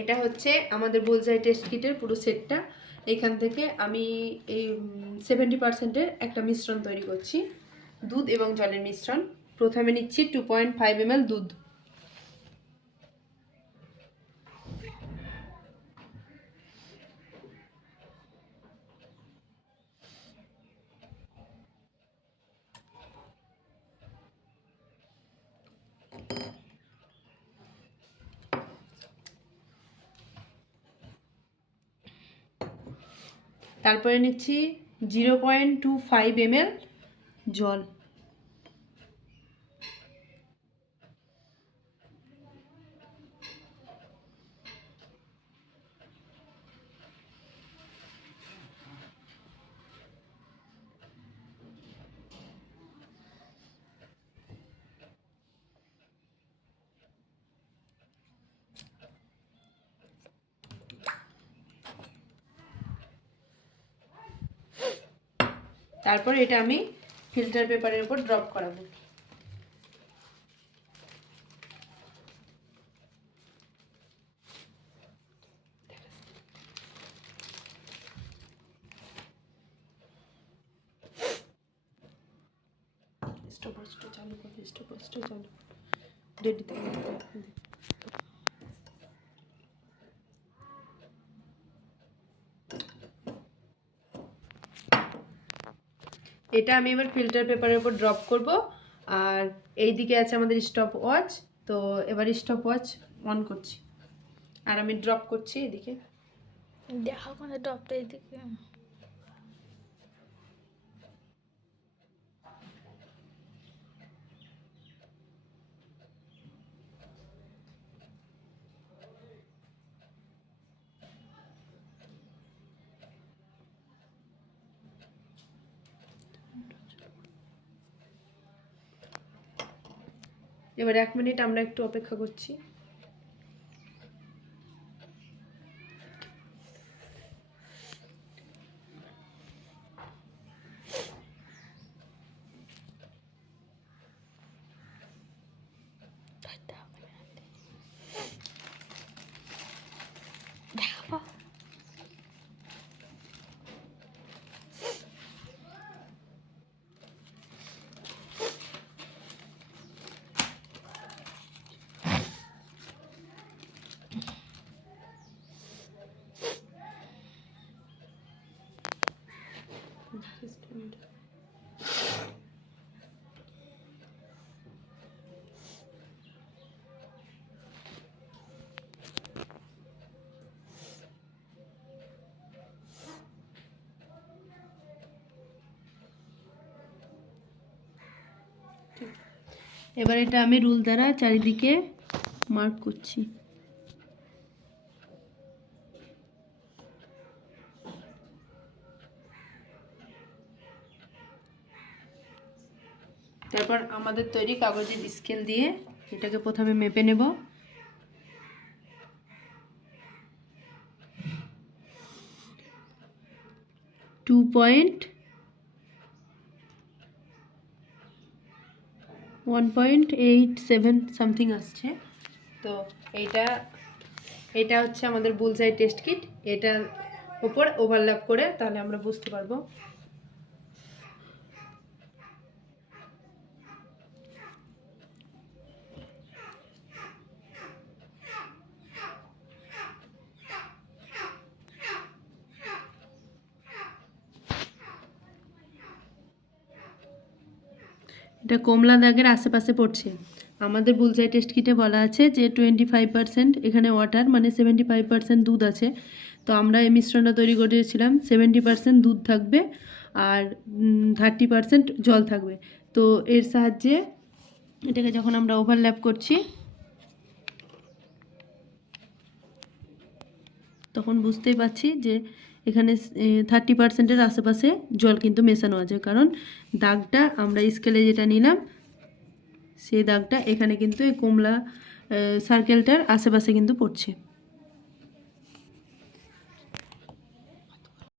এটা হচ্ছে আমাদের বোলজাই টেস্ট কিটের পুরো সেটটা এখান থেকে আমি এই সেভেন্টি পার্সেন্টের একটা মিশ্রণ তৈরি করছি, দুধ এবং জলের মিশ্রণ। প্রথমে নিচ্ছি টু পয়েন্ট ফাইভ এম দুধ। তারপরে নিচ্ছি zero point two five M জল। তারপর এটা আমি ফিল্টার পেপারের উপর ড্রপ করাবো। চালু করো স্টপ স্টপ চালু রেডি থাকবে এটা আমি এবার ফিল্টার পেপারের উপর ড্রপ করব। আর এই দিকে আছে আমাদের স্টপ ওয়াচ তো এবার স্টপ ওয়াচ অন করছি। আর আমি ড্রপ করছি এদিকে। দেখা ড্রপটা এদিকে। এবার এক মিনিট আমরা একটু অপেক্ষা করছি। এবার এটা আমি রুল দ্বারা চারিদিকে মার্ক করছি। তারপর আমাদের তৈরি কাগজের স্কেল দিয়ে এটাকে প্রথমে মেপে নেব। Two point one point eight seven something আসছে। তো এইটা এটা হচ্ছে আমাদের বুলসাই টেস্ট কিট এটার ওপর ওভারল্যাপ করে তাহলে আমরা বুঝতে পারব। এটা কমলা দাগের আশেপাশে পড়ছে। আমাদের বুলসাই টেস্ট কিটে বলা আছে যে টোয়েন্টি ফাইভ পার্সেন্ট এখানে ওয়াটার মানে সেভেন্টি ফাইভ পার্সেন্ট দুধ আছে। তো আমরা এই মিশ্রণটা তৈরি করেছিলাম সেভেন্টি পার্সেন্ট দুধ থাকবে আর থার্টি পার্সেন্ট জল থাকবে। তো এর সাহায্যে এটাকে যখন আমরা ওভারল্যাপ করছি, তখন বুঝতেই পারছি যে এখানে থার্টি পার্সেন্টের আশেপাশে জল কিন্তু মেশানো আছে। কারণ দাগটা আমরা স্কেলে যেটা নিলাম, সেই দাগটা এখানে কিন্তু এই কমলা সার্কেলটার আশেপাশে কিন্তু পড়ছে।